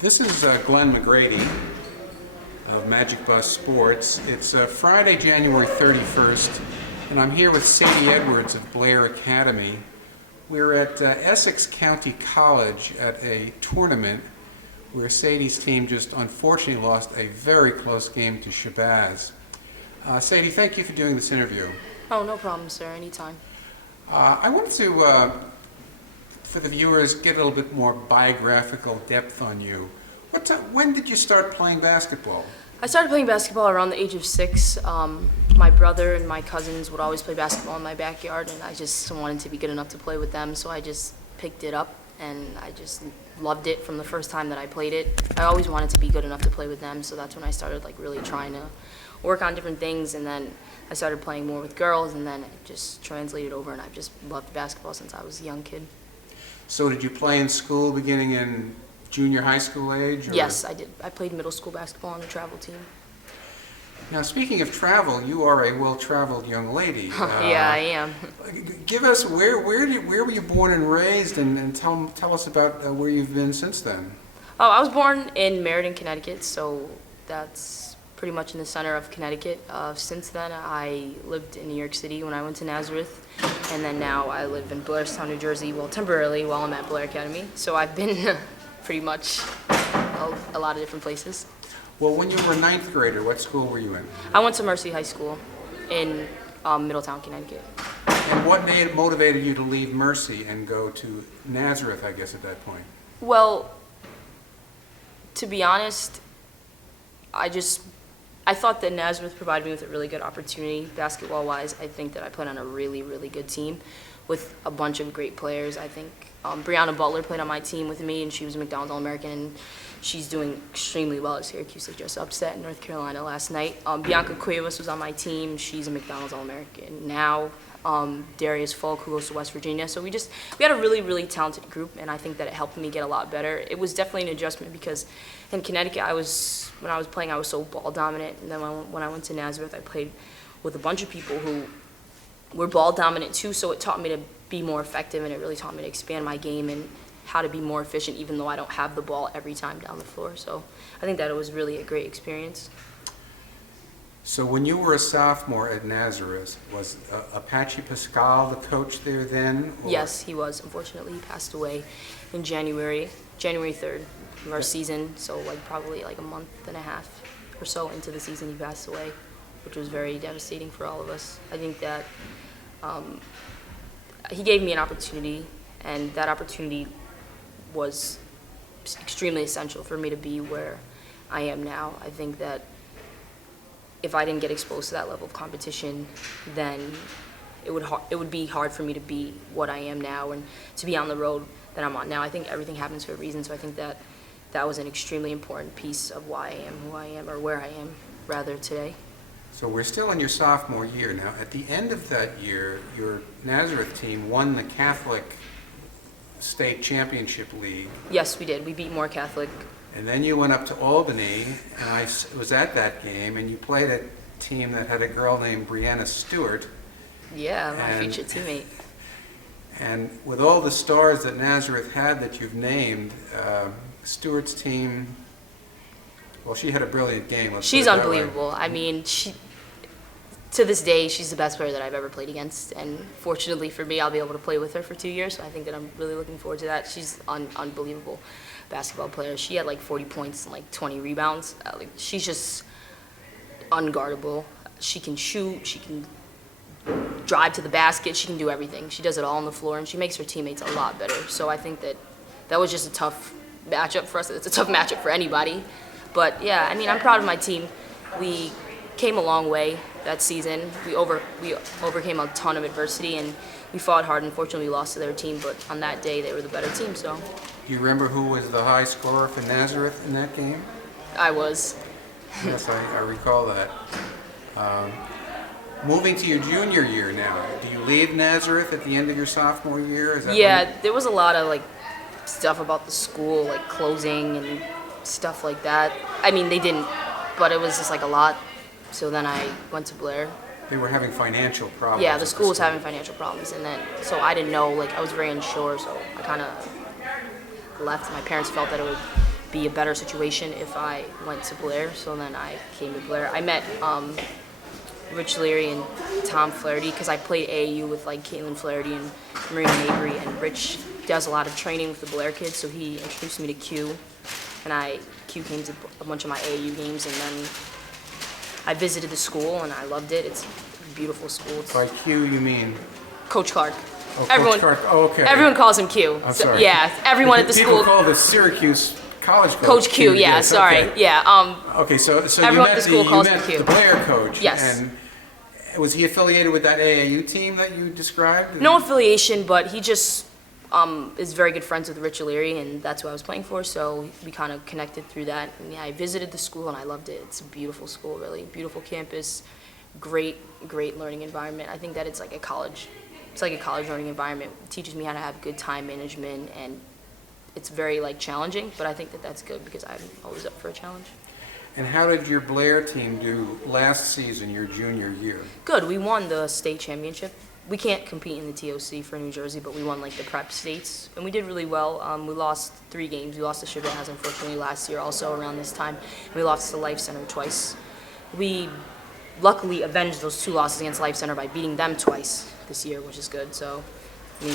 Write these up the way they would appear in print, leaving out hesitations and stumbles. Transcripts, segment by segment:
This is Glenn McGrady of Magic Bus Sports. It's Friday, January 31st, and I'm here with Sadie Edwards of Blair Academy. We're at Essex County College at a tournament where Sadie's team just unfortunately lost a very close game to Shabazz. Sadie, thank you for doing this interview. Oh, no problem, sir. Anytime. I wanted to, for the viewers, get a little bit more biographical depth on you. When did you start playing basketball? I started playing basketball around the age of 6. My brother and my cousins would always play basketball in my backyard, and I just wanted to be good enough to play with them, so I just picked it up, and I just loved it from the first time that I played it. I always wanted to be good enough to play with them, so that's when I started really trying to work on different things, and then I started playing more with girls, and then it just translated over, and I've just loved basketball since I was a young kid. So did you play in school beginning in junior high school age? Or? Yes, I did. I played middle school basketball on the travel team. Now, speaking of travel, you are a well-traveled young lady. Yeah, I am. Give us, where were you born and raised, and tell us about where you've been since then. Oh, I was born in Meriden, Connecticut, so that's pretty much in the center of Connecticut. Since then, I lived in New York City when I went to Nazareth, and then now I live in Blairstown, New Jersey, well, temporarily while I'm at Blair Academy. So I've been pretty much a lot of different places. Well, when you were a ninth grader, what school were you in? I went to Mercy High School in Middletown, Connecticut. And what motivated you to leave Mercy and go to Nazareth, I guess, at that point? Well, to be honest, I thought that Nazareth provided me with a really good opportunity basketball-wise. I think that I played on a really, really good team with a bunch of great players. I think Brianna Butler played on my team with me, and she was a McDonald All-American, and she's doing extremely well at Syracuse. They just upset North Carolina last night. Bianca Cuevas was on my team. She's a McDonald's All-American now. Darius Falk, who goes to West Virginia. So we had a really, really talented group, and I think that it helped me get a lot better. It was definitely an adjustment because in Connecticut, when I was playing, I was so ball dominant, and then when I went to Nazareth, I played with a bunch of people who were ball dominant too, so it taught me to be more effective, and it really taught me to expand my game and how to be more efficient, even though I don't have the ball every time down the floor. So I think that it was really a great experience. So when you were a sophomore at Nazareth, was Apache Pascal the coach there then? Or? Yes, he was. Unfortunately, he passed away in January 3rd of our season, so probably a month and a half or so into the season he passed away, which was very devastating for all of us. I think that he gave me an opportunity, and that opportunity was extremely essential for me to be where I am now. I think that if I didn't get exposed to that level of competition, then it would be hard for me to be what I am now and to be on the road that I'm on now. I think everything happens for a reason, so I think that was an extremely important piece of why I am who I am, or where I am, rather, today. So we're still in your sophomore year now. At the end of that year, your Nazareth team won the Catholic State Championship League. Yes, we did. We beat More Catholic. And then you went up to Albany, and I was at that game, and you played a team that had a girl named Brianna Stewart. Yeah, my future teammate. And with all the stars that Nazareth had that you've named, Stewart's team, well, she had a brilliant game. She's unbelievable. I mean, to this day, she's the best player that I've ever played against, and fortunately for me, I'll be able to play with her for 2 years, so I think that I'm really looking forward to that. She's an unbelievable basketball player. She had 40 points and 20 rebounds. She's just unguardable. She can shoot, she can drive to the basket, she can do everything. She does it all on the floor, and she makes her teammates a lot better. So I think that was just a tough matchup for us. It's a tough matchup for anybody. But yeah, I mean, I'm proud of my team. We came a long way that season. We overcame a ton of adversity, and we fought hard. Unfortunately, we lost to their team, but on that day, they were the better team. So. Do you remember who was the high scorer for Nazareth in that game? I was. Yes, I recall that. Moving to your junior year now, do you leave Nazareth at the end of your sophomore year? There was a lot of stuff about the school, closing and stuff like that. I mean, they didn't, but it was just a lot. So then I went to Blair. They were having financial problems. Yeah, the school was having financial problems, and then so I didn't know. I was very unsure, so I kind of left. My parents felt that it would be a better situation if I went to Blair. So then I came to Blair. I met Rich Leary and Tom Flaherty because I played AAU with like Caitlin Flaherty and Marina Mabry, and Rich does a lot of training with the Blair kids, so he introduced me to Q, and Q came to a bunch of my AAU games, and then I visited the school and I loved it. It's a beautiful school. By Q, you mean? Coach Clark. Oh, everyone, Coach Clark. Oh, okay. Everyone calls him Q. I'm So, sorry. yeah, everyone at the People school. call the Syracuse college coach. Coach Q, yeah, yes, sorry. okay. Yeah. Okay, so Everyone at the school calls you him met Q. the Blair coach. Yes. And was he affiliated with that AAU team that you described? No affiliation, but he just is very good friends with Rich Leary, and that's who I was playing for, so we kind of connected through that. And yeah, I visited the school and I loved it. It's a beautiful school, really. Beautiful campus, great learning environment. I think that it's like a college. It's like a college learning environment. It teaches me how to have good time management, and it's very like challenging, but I think that that's good because I'm always up for a challenge. And how did your Blair team do last season, your junior year? Good. We won the state championship. We can't compete in the TOC for New Jersey, but we won like the prep states, and we did really well. We lost 3 games. We lost to Shabazz, unfortunately, last year also around this time. We lost to Life Center twice. We luckily avenged those 2 losses against Life Center by beating them twice this year, which is good. So we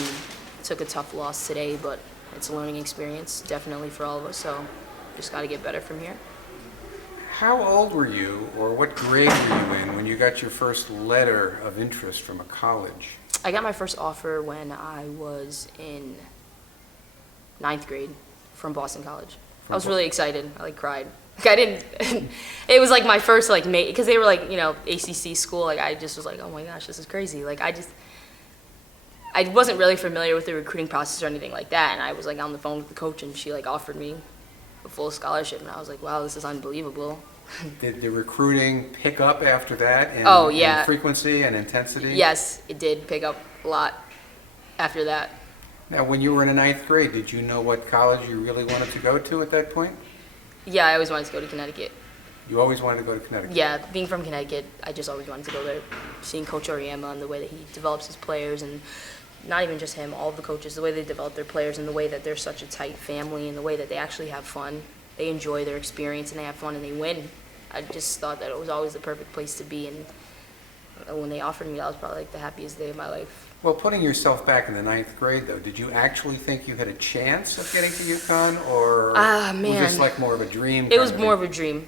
took a tough loss today, but it's a learning experience, definitely for all of us. So just got to get better from here. How old were you, or what grade were you in when you got your first letter of interest from a college? I got my first offer when I was in 9th grade from Boston College. I was really excited. I like cried. Like I didn't. It was like my first like mate, because they were like, you know, ACC school. Like I just was like, oh my gosh, this is crazy. Like I wasn't really familiar with the recruiting process or anything like that, and I was like on the phone with the coach, and she like offered me a full scholarship, and I was like, wow, this is unbelievable. Did the recruiting pick up after that in, Oh, yeah. in frequency and intensity? Yes, it did pick up a lot after that. Now, when you were in the 9th grade, did you know what college you really wanted to go to at that point? Yeah, I always wanted to go to Connecticut. You always wanted to go to Connecticut? Yeah, being from Connecticut, I just always wanted to go there. Seeing Coach Auriemma and the way that he develops his players, and not even just him, all of the coaches, the way they develop their players, and the way that they're such a tight family, and the way that they actually have fun. They enjoy their experience, and they have fun, and they win. I just thought that it was always the perfect place to be, and when they offered me, that was probably like the happiest day of my life. Well, putting yourself back in the 9th grade, though, did you actually think you had a chance of getting to UConn, or was this like more of a dream? It was more of a dream.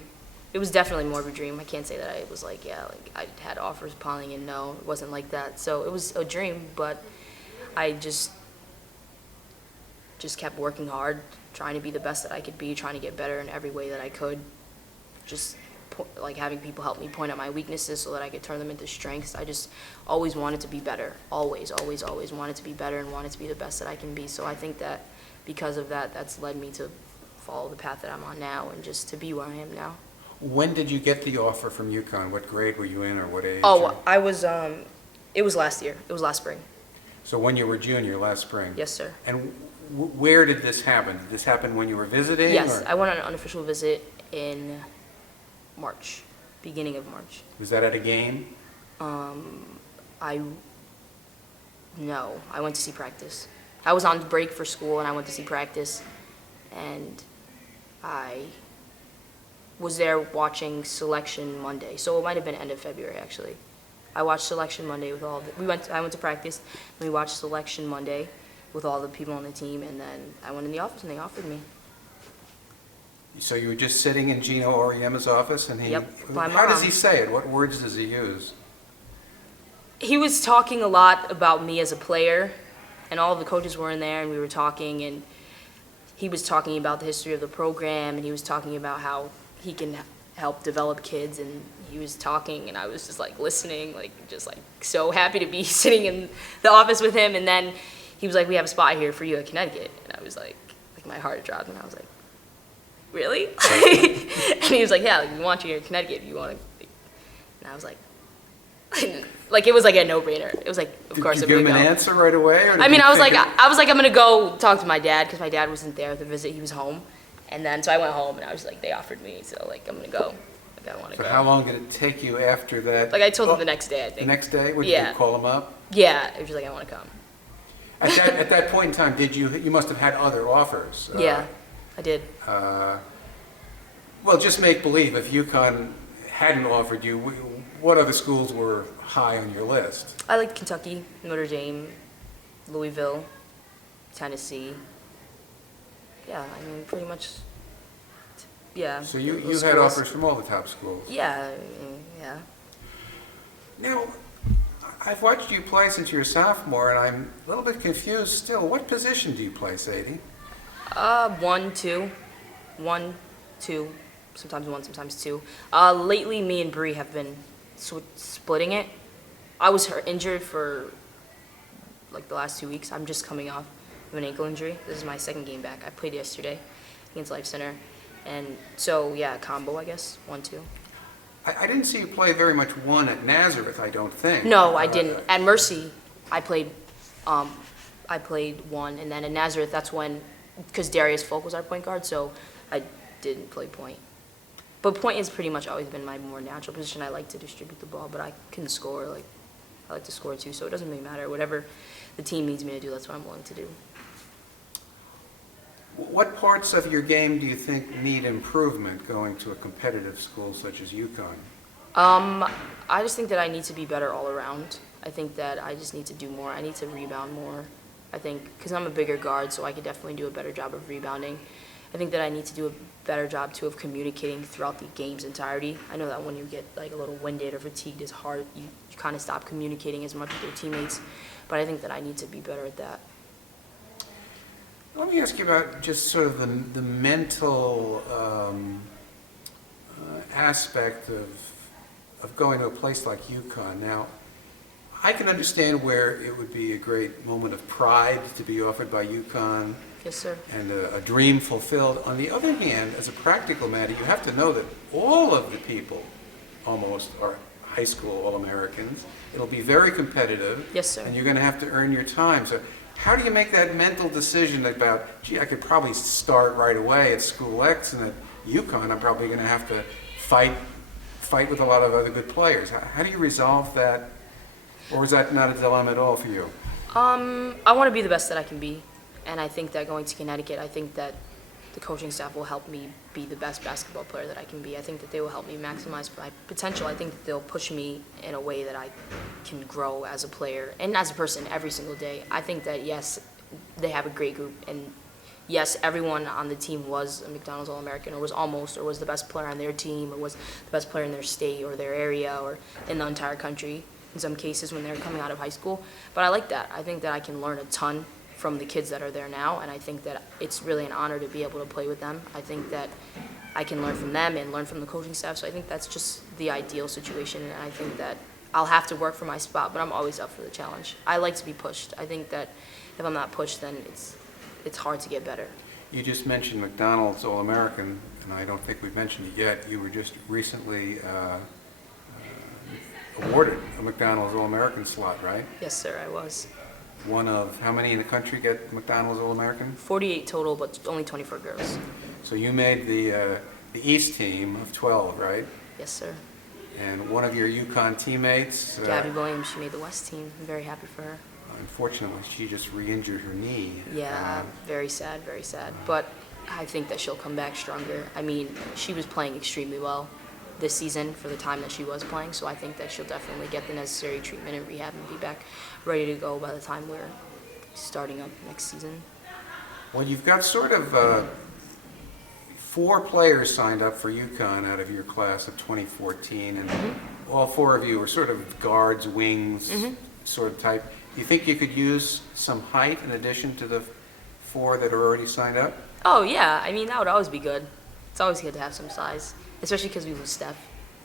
It was definitely more of a dream. I can't say that I was like, yeah, like I had offers piling in. No, it wasn't like that. So it was a dream, but I just kept working hard, trying to be the best that I could be, trying to get better in every way that I could. Just like having people help me point out my weaknesses so that I could turn them into strengths. I just always wanted to be better. Always wanted to be better and wanted to be the best that I can be. So I think that because of that, that's led me to follow the path that I'm on now and just to be where I am now. When did you get the offer from UConn? What grade were you in, or what age? Oh, I was, it was last year. It was last spring. So when you were junior, last spring? Yes, sir. And where did this happen? Did this happen when you were visiting? Yes, or? I went on an unofficial visit in March, beginning of March. Was that at a game? No, I went to see practice. I was on break for school and I went to see practice, and I was there watching Selection Monday. So it might have been end of February actually. I watched Selection Monday with all the, I went to practice and we watched Selection Monday with all the people on the team, and then I went in the office and they offered me. So you were just sitting in Gino Auriemma's office, and he. Yep, my How does mom. he say it? What words does he use? He was talking a lot about me as a player, and all of the coaches were in there, and we were talking, and he was talking about the history of the program, and he was talking about how he can help develop kids, and he was talking, and I was just like listening, like just like so happy to be sitting in the office with him, and then he was like, "We have a spot here for you at Connecticut," and I was like my heart dropped, and I was like, really? And he was like, yeah, like, we want you here in Connecticut if you want to. And I was like, like it was like a no-brainer. It was like, of course I'm Did you gonna give him go. an answer right away? Or did I mean, you I was think like, it- I'm gonna go talk to my dad because my dad wasn't there at the visit. He was home, and then so I went home and I was like, they offered me, so like I'm gonna go. Like I want to So go. how long did it take you after that? Like I told him the next day, I think. The next day? Would Yeah. you call him up? Yeah, it was just like I want to come. At that point in time, you must have had other offers. Yeah. I did. Well, just make believe. If UConn hadn't offered you, what other schools were high on your list? I liked Kentucky, Notre Dame, Louisville, Tennessee. Yeah, I mean, pretty much, yeah. So you those had schools. offers from all the top schools. Yeah, yeah. Now, I've watched you play since you were a sophomore, and I'm a little bit confused still. What position do you play, Sadie? 1, 2. 1, 2. Sometimes 1, sometimes 2. Lately, me and Bree have been splitting it. I was injured for like the last 2 weeks. I'm just coming off of an ankle injury. This is my second game back. I played yesterday against Life Center. And so, yeah, combo, I guess. 1, 2. I didn't see you play very much one at Nazareth, I don't think. No, I didn't. At Mercy, I played 1, and then at Nazareth, that's when, because Darius Folk was our point guard, so I didn't play point. But point has pretty much always been my more natural position. I like to distribute the ball, but I can score. Like, I like to score too, so it doesn't really matter. Whatever the team needs me to do, that's what I'm willing to do. What parts of your game do you think need improvement going to a competitive school such as UConn? I just think that I need to be better all around. I think that I just need to do more. I need to rebound more. I think, because I'm a bigger guard, so I could definitely do a better job of rebounding. I think that I need to do a better job, too, of communicating throughout the game's entirety. I know that when you get like a little winded or fatigued, it's hard. You kind of stop communicating as much with your teammates. But I think that I need to be better at that. Let me ask you about just sort of the mental aspect of going to a place like UConn. Now, I can understand where it would be a great moment of pride to be offered by UConn. Yes, sir. And a dream fulfilled. On the other hand, as a practical matter, you have to know that all of the people almost are high school All-Americans. It'll be very competitive. Yes, sir. And you're going to have to earn your time. So how do you make that mental decision about, gee, I could probably start right away at School X, and at UConn I'm probably going to have to fight with a lot of other good players. How do you resolve that? Or is that not a dilemma at all for you? I want to be the best that I can be. And I think that going to Connecticut, I think that the coaching staff will help me be the best basketball player that I can be. I think that they will help me maximize my potential. I think that they'll push me in a way that I can grow as a player and as a person every single day. I think that, yes, they have a great group. And, yes, everyone on the team was a McDonald's All-American or was almost or was the best player on their team or was the best player in their state or their area or in the entire country in some cases when they're coming out of high school. But I like that. I think that I can learn a ton from the kids that are there now, and I think that it's really an honor to be able to play with them. I think that I can learn from them and learn from the coaching staff, so I think that's just the ideal situation, and I think that I'll have to work for my spot, but I'm always up for the challenge. I like to be pushed. I think that if I'm not pushed, then it's hard to get better. You just mentioned McDonald's All-American, and I don't think we've mentioned it yet. You were just recently awarded a McDonald's All-American slot, right? Yes, sir, I was. One of, how many in the country get McDonald's All-American? 48 total, but only 24 girls. So you made the East team of 12, right? Yes, sir. And one of your UConn teammates, Gabby Williams, she made the West team. I'm very happy for her. unfortunately, she just re-injured her knee. Yeah, very sad, very sad. But I think that she'll come back stronger. I mean, she was playing extremely well this season for the time that she was playing, so I think that she'll definitely get the necessary treatment and rehab and be back ready to go by the time we're starting up next season. Well, you've got sort of 4 players signed up for UConn out of your class of 2014, and all 4 of you are sort of guards, wings, sort of type. Do you think you could use some height in addition to the 4 that are already signed up? Oh, yeah. I mean, that would always be good. It's always good to have some size, especially because we lose Steph.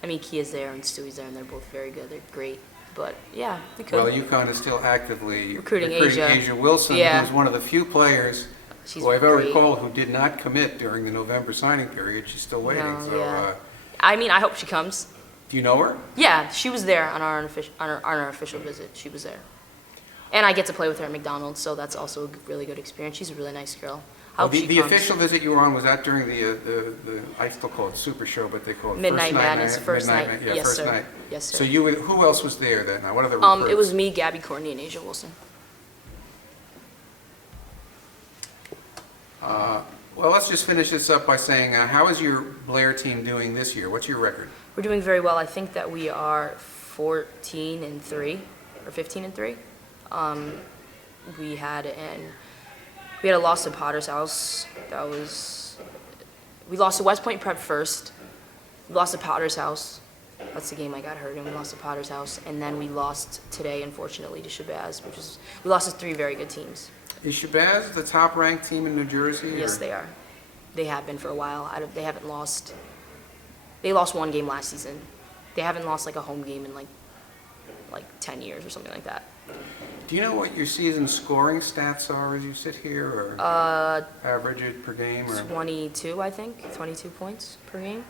I mean, Kia's there and Stewie's there, and they're both very good. They're great. But, yeah, we could. Well, UConn is still actively Recruiting Asia Wilson, Yeah. who's one of the few players She's who I've ever great. recalled who did not commit during the November signing period. She's still waiting. No, So, yeah. I mean, I hope she comes. do you know her? Yeah, she was there on our official visit. She was there. And I get to play with her at McDonald's, so that's also a really good experience. She's a really nice girl. I hope she The comes. official visit you were on, was that during the I still call it Super Show, but they call it Midnight First Night? Madness, first night. Yeah, Yes, first sir. night. Yes, sir. So who else was there that night? What other recruits? It was me, Gabby Courtney, and Asia Wilson. Well, let's just finish this up by saying, how is your Blair team doing this year? What's your record? We're doing very well. I think that we are 14-3 or 15-3. We had a loss to Potter's House. We lost to West Point Prep first. We lost to Potter's House. That's the game I got hurt in. We lost to Potter's House, and then we lost today, unfortunately, to Shabazz, we lost to 3 very good teams. Is Shabazz the top-ranked team in New Jersey? Yes, they are. They have been for a while. They haven't lost. They lost 1 game last season. They haven't lost like a home game in like 10 years or something like that. Do you know what your season scoring stats are as you sit here, or average it per game? Or? 22, I think. 22 points per game.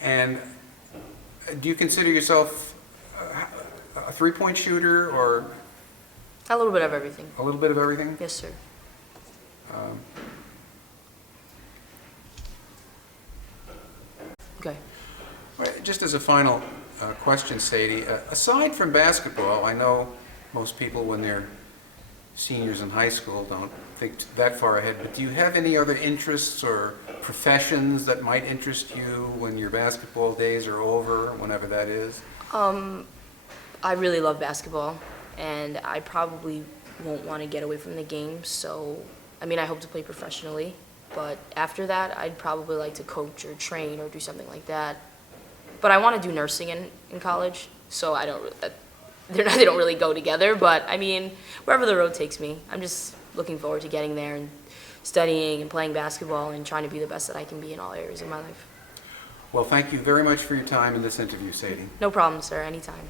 And do you consider yourself a three-point shooter, or A little bit of everything. a little bit of everything? Yes, sir. Okay. Well, just as a final question, Sadie, aside from basketball, I know most people when they're seniors in high school don't think that far ahead, but do you have any other interests or professions that might interest you when your basketball days are over, whenever that is? I really love basketball, and I probably won't want to get away from the game. So, I mean, I hope to play professionally, but after that, I'd probably like to coach or train or do something like that. But I want to do nursing in college, so I don't. They don't really go together. But I mean, wherever the road takes me, I'm just looking forward to getting there and studying and playing basketball and trying to be the best that I can be in all areas of my life. Well, thank you very much for your time in this interview, Sadie. No problem, sir. Anytime.